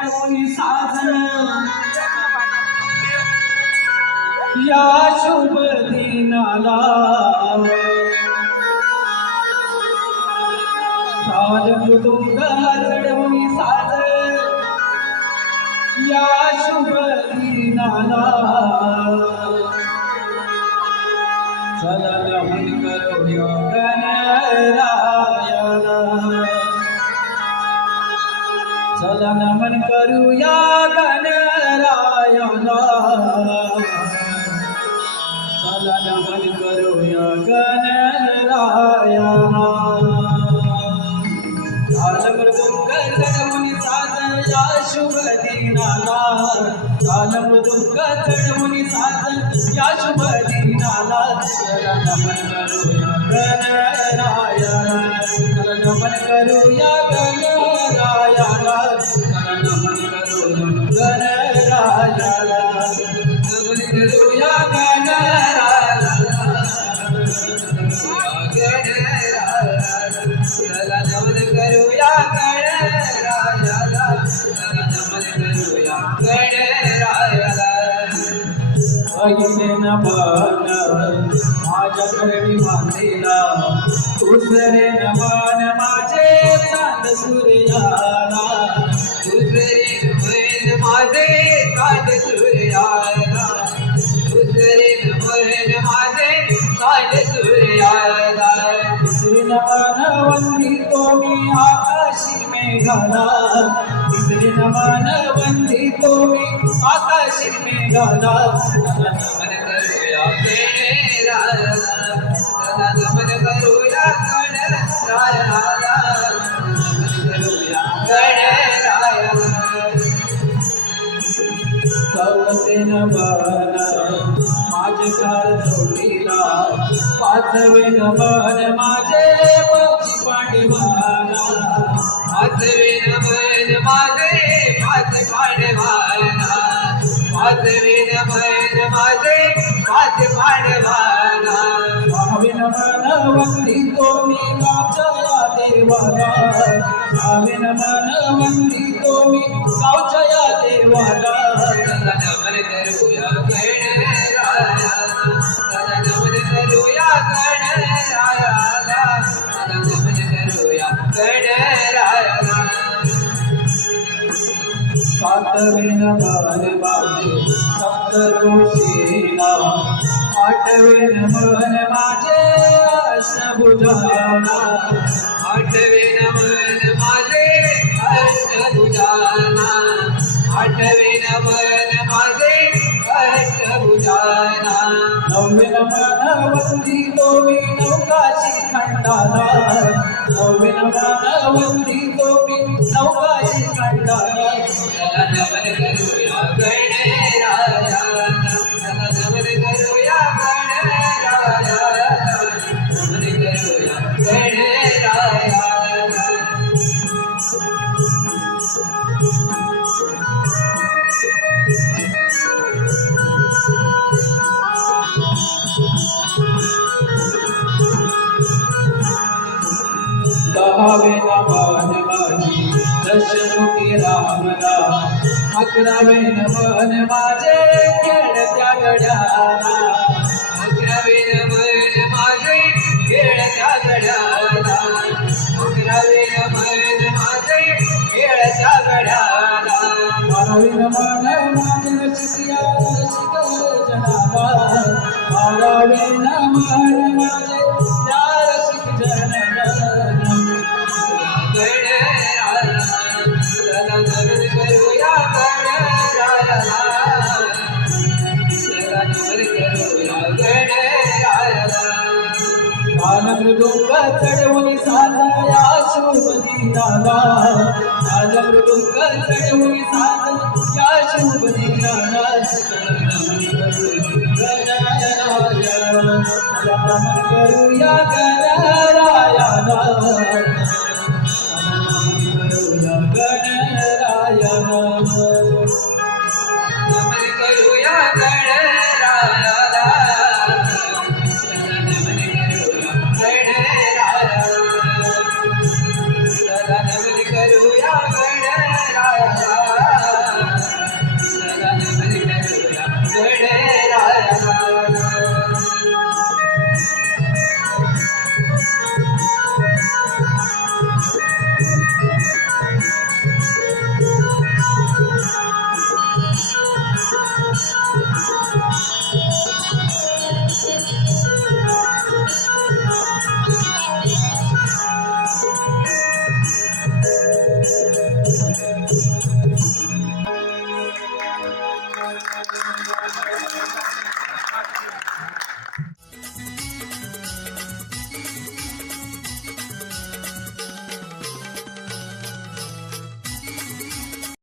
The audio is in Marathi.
मृदुंग साजन? या शुभ दिनाला साज कुटुंब हा चढवून साजन. या शुभ दिनाला चला नमन करूया. चला नमन करूया गणरायाला चला नमन करूया गणरायाला काल मृदुंग चढवून साज या शुभ दिनाला। काल मृदुंग चढवून साज या शुभ दिनाला। चला नमन करूया गणरायाला करवी मातेला दुसरे नमन माझे चांद सूर्याला चांद सूर्याला तिसरे नमन वंदितो मी आकाशी मेघाला तिसरे नमन वंदितो मी आकाशी मेघाला चला चौथे नमन माझे कार जोडीला पाचवे नमन. माझे पक्षी पांडवाला पाचवे नमन. माझे पाच पांडवाला पाचवे नमन. माझे पाच पांडवाला भाविन नमन वंदितो मी गावच्या देवाला. भावे नमन वंदितो मी गावच्या देवाला. चला नमन करूया नमन करूया नमन करूया गणरायाला सातवे नमन माझे सप्तऋषीला. आठवे नमन माझे अष्टभुजाला आठवे नमन माझे अष्टभुजाला नववे नमन वंदितो मी नौकाशी खंडाला नववे नमन वंदितो मी नौकाशी खंडाला दहावे नमन माझी दशमुखी राम राम अकरावे नमन माझे खेळत्या गड्याला अकरावे नमन माझे खेळत्या गड्याला अकरावे नमन माझे खेळत्या गड्याला बारावे नमन माझे रसिकिया रसिक जनाला. बारावे नमन माझे मृदुंगा चढ़वनी साधा याशु बनी नाना। आज मृदुंगा चढ़वनी साधा याशु बनी नाना। राम करुया कर राया ना Thank you.